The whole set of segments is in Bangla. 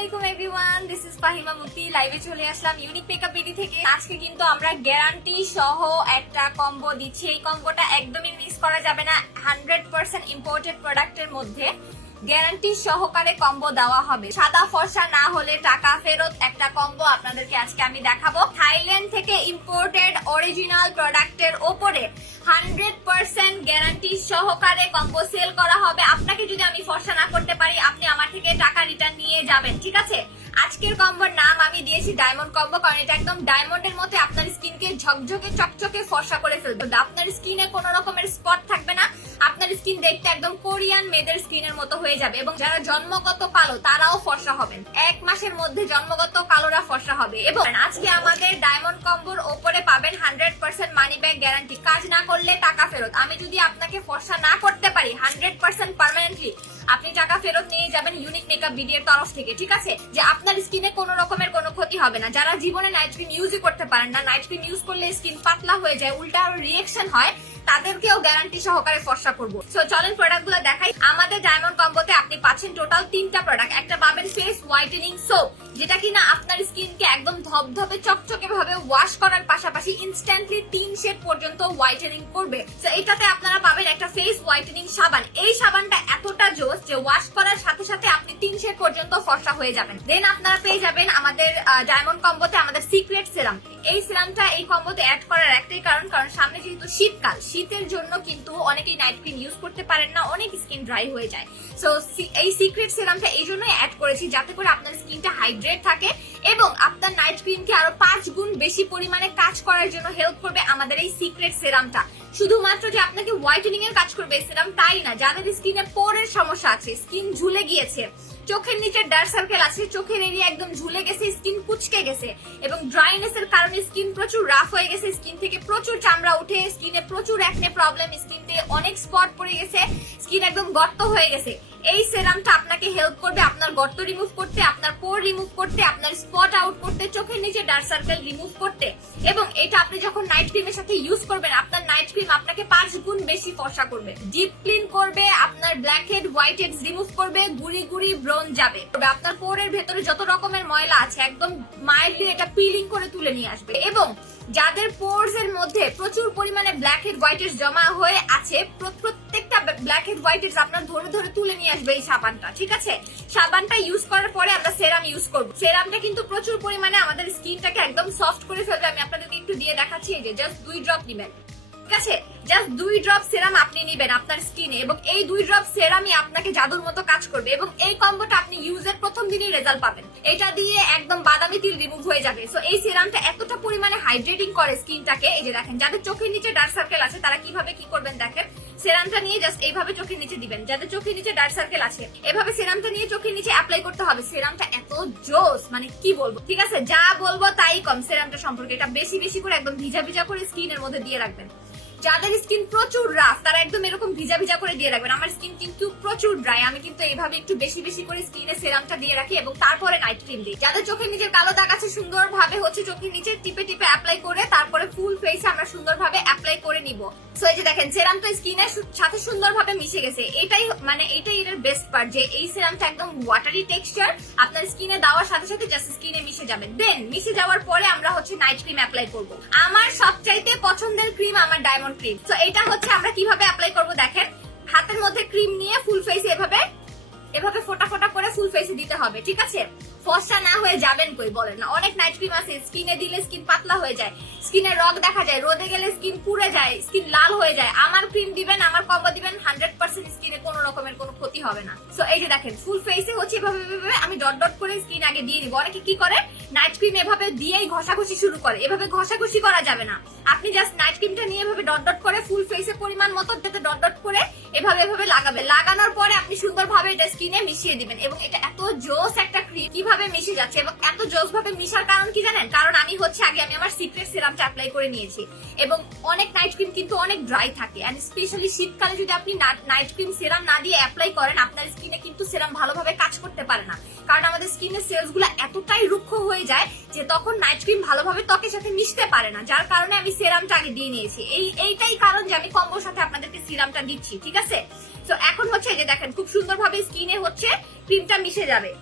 আলাইকুম এভরিওয়ান দিস ইজ ফাহিমা মুতি লাইভে চলে আসলাম ইউনিক মেকআপ বিডি থেকে। আজকে কিন্তু আমরা গ্যারান্টি সহ একটা কম্বো দিচ্ছি। এই কম্বোটা একদমই মিস করা যাবে না। হান্ড্রেড পার্সেন্ট ইম্পোর্টেড প্রোডাক্টের মধ্যে গ্যারান্টি সহকারে কম্বো দেওয়া হবে। সাদা ফর্সা না হলে টাকা ফেরত একটা কম্বো আপনাদেরকে আজকে আমি দেখাবো। থাইল্যান্ড থেকে ইম্পোর্টেড অরিজিনাল প্রোডাক্টের ওপরে হান্ড্রেড পার্সেন্ট গ্যারান্টি সহকারে কম্বো সেল করা হবে। আপনাকে যদি আমি ফর্সা না করতে পারি, আপনি আমার থেকে টাকা আছে। আজকের কম্বোর নাম আমি দিয়েছি ডায়মন্ড কম্বো কারণ এটা একদম ডায়মন্ডের মধ্যে আপনার স্কিনকে ঝকঝকে, চকচকে ফর্সা করে ফেলবে। আপনার স্কিনে কোনো রকমের স্পট থাকবে না। আপনার স্কিন দেখতে একদম কোরিয়ান মেয়েদের স্কিনের মতো হয়ে যাবে এবং যারা জন্মগত কালো, তারাও ফর্সা হবেন এক মাসের মধ্যে জন্মগত কালোরা ফর্সা হবে। এবং আজকে আমাদের ডায়মন্ড কম্বোর ওপরে পাবেন hundred percent money back guarantee কাজ না করলে টাকা ফেরত। আমি যদি আপনাকে ফর্সা না করতে পারি হান্ড্রেড পার্সেন্ট মেকআপ তরফ থেকে, ঠিক আছে? যে আপনার স্কিনে কোনো রকমের কোনো ক্ষতি হবে না। যারা জীবনে নাইট ক্রিম ইউজই করতে পারেন না নাইট ক্রিম ইউজ করলে স্কিন পাতলা হয়ে যায়, উল্টা আরও রিয়েকশন হয়। তাদেরকেও গ্যারান্টি সহকারে ফর্সা করব। সো চলেন প্রোডাক্টগুলো দেখাই। আমাদের ডায়মন্ড কম্বোতে আপনি পাচ্ছেন টোটাল তিনটা প্রোডাক্ট একটা পাবেন ফেস হোয়াইটেনিং সোপ যেটা কিনা আপনার স্কিনকে একদম ধবধবে চকচকে ভাবে ওয়াশ করার পাশাপাশি ইনস্ট্যান্টলি তিন শেড পর্যন্ত হোয়াইটেনিং করবে। তো এটাতে আপনারা পাবেন একটা ফেস হোয়াইটেনিং সাবান। এই সাবানটা এতটা জোস যে ওয়াশ করার সাথে সাথে আপনি তিন শেড পর্যন্ত ফর্সা হয়ে যাবেন। দেন আপনারা পেয়ে যাবেন আমাদের ডায়মন্ড কম্বোতে আমাদের সিক্রেট সিরাম এই সিরামটা এই কম্বোতে অ্যাড করার একটাই কারণ কারণ সামনে যেহেতু শীতকাল, শীতের জন্য কিন্তু অনেকেই নাইট ক্রিম ইউজ করতে পারেন না, অনেক স্কিন ড্রাই হয়ে যায়। সো, এই সিক্রেট সিরামটা এই জন্যই অ্যাড করেছি, যাতে করে আপনার স্কিনটা হাইড্রেট থাকে এবং আপনার নাইট ক্রিমকে আরও পাঁচ গুণ বেশি পরিমাণে কাজ করার জন্য হেল্প করবে আমাদের এই সিক্রেট সিরামটা শুধুমাত্র যে আপনাকে হোয়াইটেনিং এর কাজ করবে সিরাম তাই না, যাদের স্কিনে পোরের সমস্যা আছে স্কিন ঝুলে গিয়েছে চোখের নিচে ডার্ক সার্কেল আছে, চোখের এরিয়া একদম ঝুলে গেছে স্কিন কুচকে গেছে এবং ড্রাইনেস এর কারণে স্কিন প্রচুর রাফ হয়ে গেছে স্কিন থেকে প্রচুর চামড়া উঠে স্কিনে প্রচুর একনে প্রবলেম স্কিনতে অনেক স্পট পড়ে গেছে স্কিন একদম গর্ত হয়ে গেছে। এই সেরামটা আপনাকে হেল্প করবে আপনার গর্ত রিমুভ করতে, আপনার পোর রিমুভ করতে, আপনার স্পট আউট করতে, চোখের নিচে ডার্ক সার্কেল রিমুভ করতে। এবং এটা আপনি যখন নাইট ক্রিমের সাথে ইউজ করবেন, আপনার নাইট ক্রিম আপনাকে পাঁচ গুণ বেশি ফর্সা করবে। ডিপ ক্লিন করবে, আপনার black head white head remove করবে, গুড়ি গুড়ি ব্রোন যাবে। আপনার পোরের ভেতরে যত রকমের ময়লা আছে, একদম মাইল্ডলি এটা পিলিং করে তুলে নিয়ে আসবে। এবং যাদের পোর্স এর মধ্যে প্রচুর পরিমাণে ব্ল্যাক হেড হোয়াইট হেড জমা হয়ে আছে প্রত্যেকটা ব্ল্যাক হেড হোয়াইট হেড আপনার ধরে ধরে তুলে নিয়ে আসবে এই সাবানটা, ঠিক আছে? সাবানটা ইউজ করার পরে আমরা সেরাম ইউজ করব। সেরামটা কিন্তু প্রচুর পরিমাণে আমাদের স্কিনটাকে একদম সফট করে ফেলবে। আমি আপনাদেরকে একটু দিয়ে দেখাচ্ছি যে জাস্ট দুই ড্রপ দিবেন। ঠিক আছে? জাস্ট দুই ড্রপ সেরাম আপনি নেবেন আপনার স্কিনে এবং এই দুই ড্রপ সেরামই আপনাকে জাদুর মতো কাজ করবে এবং এই কম্বোটা আপনি ইউজের প্রথম দিনই রেজাল্ট পাবেন। এটা দিয়ে একদম বাদামি তিল রিমুভ হয়ে যাবে। সো এই সেরামটা এতটা পরিমাণে হাইড্রেটিং করে স্কিনটাকে এই যে দেখেন, যাদের চোখের নিচে ডার্ক সার্কেল আছে, তারা কীভাবে কি করবেন দেখেন? সেরামটা নিয়ে জাস্ট এইভাবে চোখের নিচে দিবেন। যাদের চোখের নিচে ডার্ক সার্কেল আছে, এভাবে সেরামটা নিয়ে চোখের নিচে অ্যাপ্লাই করতে হবে। সেরামটা এত জোস মানে কি বলব? ঠিক আছে? যা বলব তাই কম। সেরামটা সম্পর্কে এটা বেশি বেশি করে একদম ভিজা ভিজা করে স্কিনের মধ্যে দিয়ে রাখবেন। যাদের স্কিন প্রচুর রাফ তারা একদম এরকম ভিজা ভিজা করে দিয়ে রাখবেন। আমার স্কিন কিন্তু প্রচুর ড্রাই আমি কিন্তু এইভাবে একটু বেশি বেশি করে স্কিনে সেরামটা দিয়ে রাখি এবং তারপরে নাইট ক্রিম দিই। যাদের চোখের নিচের কালো দাগ আছে, সুন্দরভাবে হচ্ছে চোখের নিচে টিপে টিপে অ্যাপ্লাই করে তারপরে ফুল ফেসে আমরা সুন্দরভাবে অ্যাপ্লাই করে নিব। সো এই যে দেখেন স্কিনের সাথে সুন্দরভাবে মিশে গেছে। এটাই মানে এটাই এর বেস্ট পার্ট যে এই সেরামটা একদম ওয়াটারি টেক্সচার আপনার স্কিনে দেওয়ার সাথে সাথে জাস্ট স্কিনে মিশে যাবে। দেন মিশে যাওয়ার পরে আমরা হচ্ছে নাইট ক্রিম অ্যাপ্লাই করব। আমার সবচাইতে পছন্দের ক্রিম আমার ডায়মন্ড ক্রিম এটা হচ্ছে আমরা কীভাবে অ্যাপ্লাই করব দেখেন। হাতের মধ্যে ক্রিম নিয়ে ফুল ফেসে এভাবে এভাবে ফোটা ফোটা করে ফুল ফেসে দিতে হবে, ঠিক আছে? ফসা না হয়ে যাবেন কই, বলেন না। অনেক নাইট ক্রিম আছে, স্কিনে দিলে স্কিন পাতলা হয়ে যায়। স্কিনে রগ দেখা যায়, রোদে গেলে স্কিন পুড়ে যায় স্কিন লাল হয়ে যায়, আমার ক্রিম দিবেন, আমার কম্বো দিবেন হান্ড্রেড পার্সেন্ট স্কিনে কোনো রকমের কোনো ক্ষতি হবে না। সো এই যে দেখেন ফুল ফেসে হচ্ছে এভাবে এভাবে আমি ডট ডট করে স্কিন আগে দিয়ে দিব। অনেকে কি করে? নাইট ক্রিম এভাবে দিয়েই ঘষাঘষি শুরু করে। এভাবে ঘষাঘষি করা যাবে না। আপনি জাস্ট নাইট ক্রিমটা নিয়ে এভাবে ডট ডট করে ফুল ফেসে পরিমাণ মতো যাতে ডট ডট করে এভাবে এভাবে লাগাবে লাগানোর পরে আপনি সুন্দরভাবে এটা স্কিনে মিশিয়ে দিবেন। এবং এটা এত ক্রিম কীভাবে মিশে যাচ্ছে এবং এত জোস ভাবে মিশার কারণ কি জানেন? কারণ আমি হচ্ছে আগে আমি আমার সিক্রেট সিরামটা অ্যাপ্লাই করে নিয়েছি। এবং অনেক নাইট ক্রিম কিন্তু অনেক ড্রাই থাকে। এন্ড স্পেশালি শীতকালে যদি আপনি নাইট ক্রিম সিরাম না দিয়ে অ্যাপ্লাই করেন, আপনার স্কিনে কিন্তু সিরাম ভালোভাবে কাজ করতে পারে না। কারণ আমাদের স্কিনের সেলসগুলো এতটাই রুক্ষ হয়ে যায় যে তখন নাইট ক্রিম ভালোভাবে ত্বকের সাথে মিশতে পারে না। যার কারণে আমি সিরামটা আগে দিয়ে নিয়েছি। এই এইটাই কারণ যে আমি কম্বোর সাথে আপনাদেরকে সিরামটা দিচ্ছি, ঠিক আছে? তো এখন হচ্ছে যে দেখেন, খুব সুন্দরভাবে স্কিনে হচ্ছে ক্রিমটা মিশে যাবে।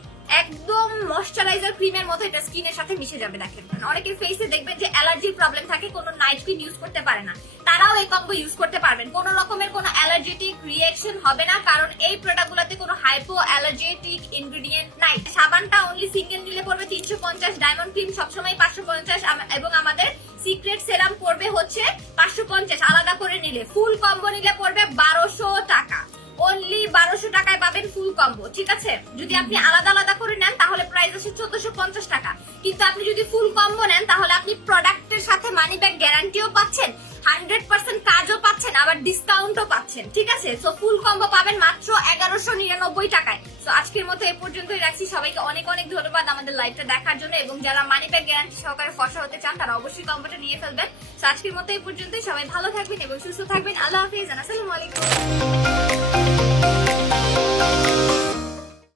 একদম ময়শ্চারাইজার ক্রিমের মতো এটা স্কিনের সাথে মিশে যাবে, দেখেন। অনেকের ফেসে দেখবেন যে অ্যালার্জির প্রবলেম থাকে, কোনো নাইট ক্রিম ইউজ করতে পারে না। তারাও এই কম্বো ইউজ করতে পারবেন। কোনো রকমের কোনো অ্যালার্জেটিক রিয়েকশন হবে না, কারণ এই প্রোডাক্টগুলোতে কোনো হাইপো অ্যালার্জেটিক ইনগ্রিডিয়েন্ট নাই। সাবানটা অনলি সিঙ্গেল নিলে পড়বে তিনশো পঞ্চাশ ডায়মন্ড ক্রিম সবসময় পাঁচশো পঞ্চাশ এবং আমাদের সিক্রেট সেরাম পড়বে হচ্ছে পাঁচশো পঞ্চাশ, আলাদা করে নিলে। ফুল কম্বো নিলে পড়বে বারোশো টাকা। কম্বো, ঠিক আছে? যদি আপনি আলাদা আলাদা করে নেন, তাহলে প্রাইস আসে চোদ্দশো পঞ্চাশ টাকা। কিন্তু আপনি যদি ফুল কম্বো নেন, তাহলে আপনি প্রোডাক্টের সাথে মানি ব্যাগ গ্যারান্টিও পাচ্ছেন হান্ড্রেড পার্সেন্ট কাজও পাচ্ছেন, আবার ডিসকাউন্টও পাচ্ছেন, ঠিক আছে? সো ফুল কম্বো পাবেন মাত্র এগারোশো নিরানব্বই টাকায়। সো আজকের মতো এ পর্যন্তই রাখছি। সবাইকে অনেক অনেক ধন্যবাদ আমাদের লাইভটা দেখার জন্য, এবং যারা মানি ব্যাগ গ্যারান্টি সহকারে ফসা হতে চান, তারা অবশ্যই কম্বোটা নিয়ে ফেলবেন। সো আজকের মতো এই পর্যন্তই। সবাই ভালো থাকবেন এবং সুস্থ থাকবেন। আল্লাহ হাফিজ। আসসালামু আলাইকুম। Música